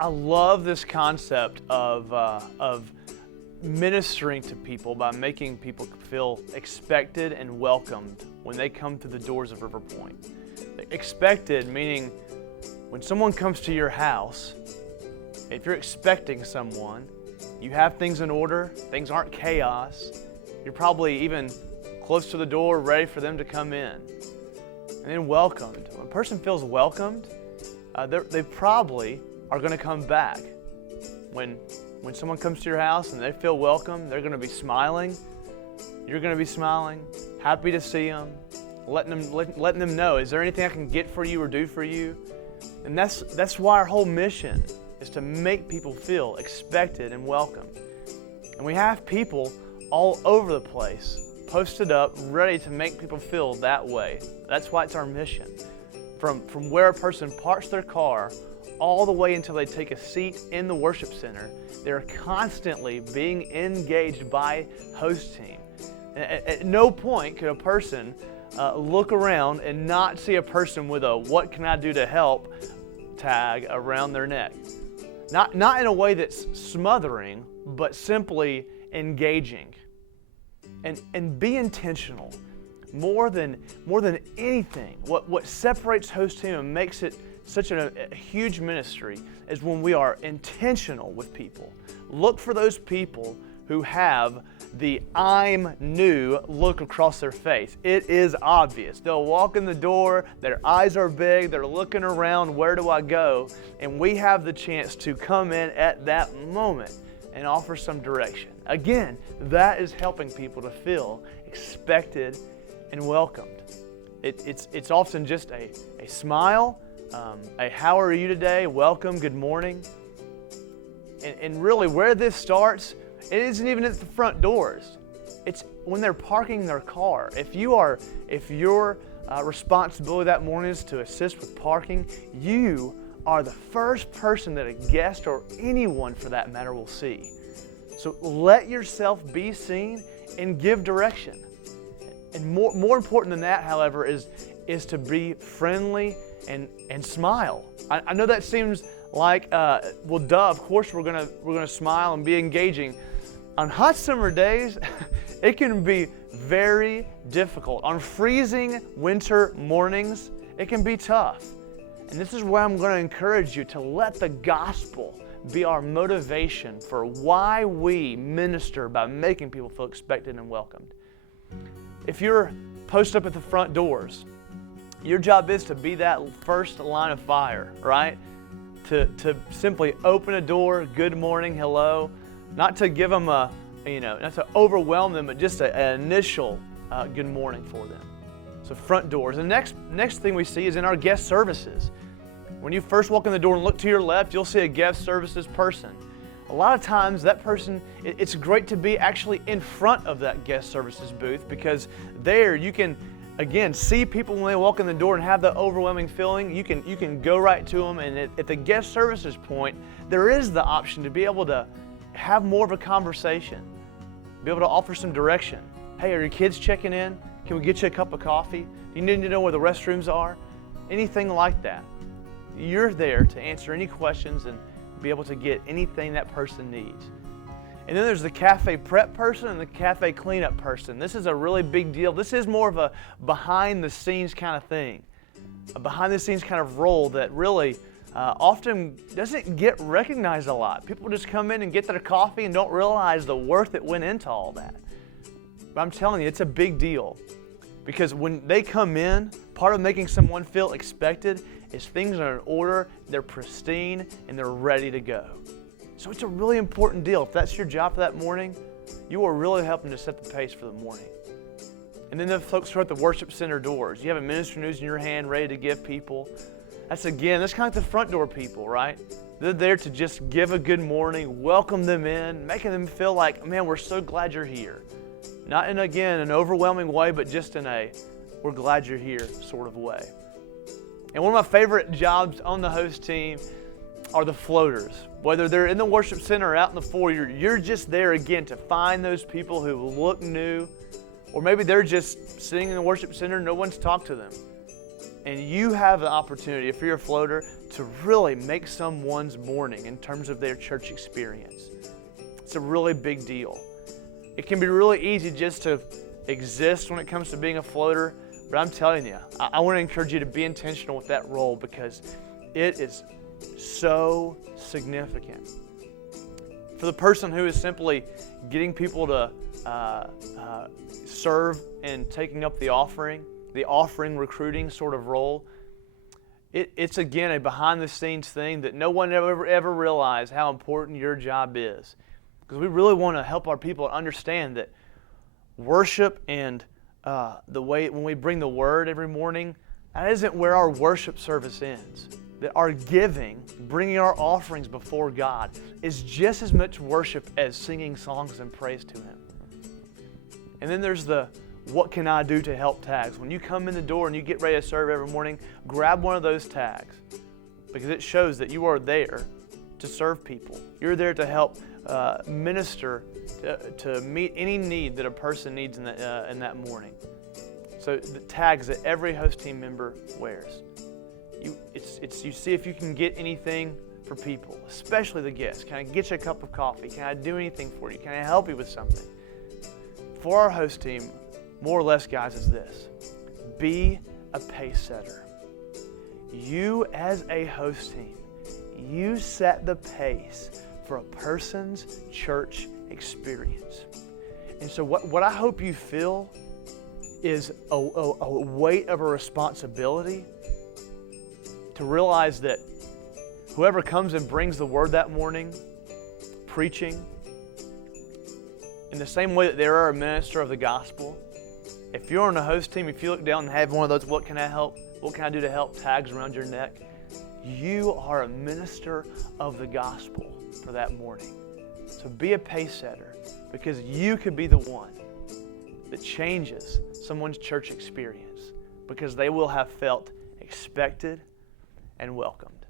I love this concept of ministering to people by making people feel expected and welcomed when they come through the doors of River Point. Expected meaning when someone comes to your house, if you're expecting someone, you have things in order, things aren't chaos, you're probably even close to the door, ready for them to come in. And then welcomed. When a person feels welcomed, they probably are going to come back. When someone comes to your house and they feel welcome, they're going to be smiling. You're going to be smiling, happy to see them, letting them know, is there anything I can get for you or do for you? And that's why our whole mission is to make people feel expected and welcomed. And we have people all over the place, posted up, ready to make people feel that way. That's why it's our mission. From where a person parks their car all the way until they take a seat in the worship center, they're constantly being engaged by host team. At no point could a person look around and not see a person with a "what can I do to help" tag around their neck. Not in a way that's smothering, but simply engaging. And be intentional. More than anything, what separates host team and makes it such a huge ministry is when we are intentional with people. Look for those people who have the "I'm new" look across their face. It is obvious. They'll walk in the door, their eyes are big, they're looking around, where do I go? And we have the chance to come in at that moment and offer some direction. Again, that is helping people to feel expected and welcomed. It's often just a smile, a "how are you today?" welcome, good morning. And really where this starts, it isn't even at the front doors. It's when they're parking their car. If your responsibility that morning is to assist with parking, you are the first person that a guest or anyone for that matter will see. So let yourself be seen and give direction. And more important than that, however, is to be friendly and smile. I know that seems like, well, duh, of course we're gonna smile and be engaging. On hot summer days, it can be very difficult. On freezing winter mornings, it can be tough. And this is why I'm going to encourage you to let the gospel be our motivation for why we minister by making people feel expected and welcomed. If you're posted up at the front doors, your job is to be that first line of fire, right? To simply open a door, good morning, hello, not to give them not to overwhelm them, but just an initial good morning for them. So front doors. The next thing we see is in our guest services. When you first walk in the door and look to your left, you'll see a guest services person. A lot of times that person, it's great to be actually in front of that guest services booth, because there you can, again, see people when they walk in the door and have the overwhelming feeling. You can go right to them, and at the guest services point, there is the option to be able to have more of a conversation, be able to offer some direction. Hey, are your kids checking in? Can we get you a cup of coffee? Do you need to know where the restrooms are? Anything like that. You're there to answer any questions and be able to get anything that person needs. And then there's the cafe prep person and the cafe cleanup person. This is a really big deal. This is more of a behind the scenes kind of thing, a behind the scenes kind of role that really often doesn't get recognized a lot. People just come in and get their coffee and don't realize the work that went into all that. But I'm telling you, it's a big deal, because when they come in, part of making someone feel expected is things are in order, they're pristine, and they're ready to go. So it's a really important deal. If that's your job for that morning, you are really helping to set the pace for the morning. And then the folks who are at the worship center doors. You have a ministry news in your hand ready to give people. That's kind of like the front door people, right? They're there to just give a good morning, welcome them in, making them feel like, man, we're so glad you're here. Not in, again, an overwhelming way, but just in a, we're glad you're here sort of way. And one of my favorite jobs on the host team are the floaters. Whether they're in the worship center or out in the foyer, you're just there again to find those people who look new, or maybe they're just sitting in the worship center and no one's talked to them. And you have the opportunity, if you're a floater, to really make someone's morning in terms of their church experience. It's a really big deal. It can be really easy just to exist when it comes to being a floater, but I'm telling you, I want to encourage you to be intentional with that role because it is so significant. For the person who is simply getting people to serve and taking up the offering recruiting sort of role, it's again a behind-the-scenes thing that no one ever realized how important your job is. Because we really want to help our people understand that worship and the way when we bring the Word every morning, that isn't where our worship service ends. That our giving, bringing our offerings before God, is just as much worship as singing songs and praise to Him. And then there's the what can I do to help tags. When you come in the door and you get ready to serve every morning, grab one of those tags because it shows that you are there to serve people. You're there to help minister, to meet any need that a person needs in that morning. So the tags that every host team member wears. You see if you can get anything for people, especially the guests. Can I get you a cup of coffee? Can I do anything for you? Can I help you with something? For our host team, more or less, guys, is this. Be a pace setter. You as a host team, you set the pace for a person's church experience. And so what I hope you feel is a weight of a responsibility to realize that whoever comes and brings the word that morning, preaching, in the same way that they are a minister of the gospel, if you're on a host team, if you look down and have one of those, what can I do to help tags around your neck, you are a minister of the gospel for that morning. So be a pace setter because you could be the one that changes someone's church experience because they will have felt expected and welcomed.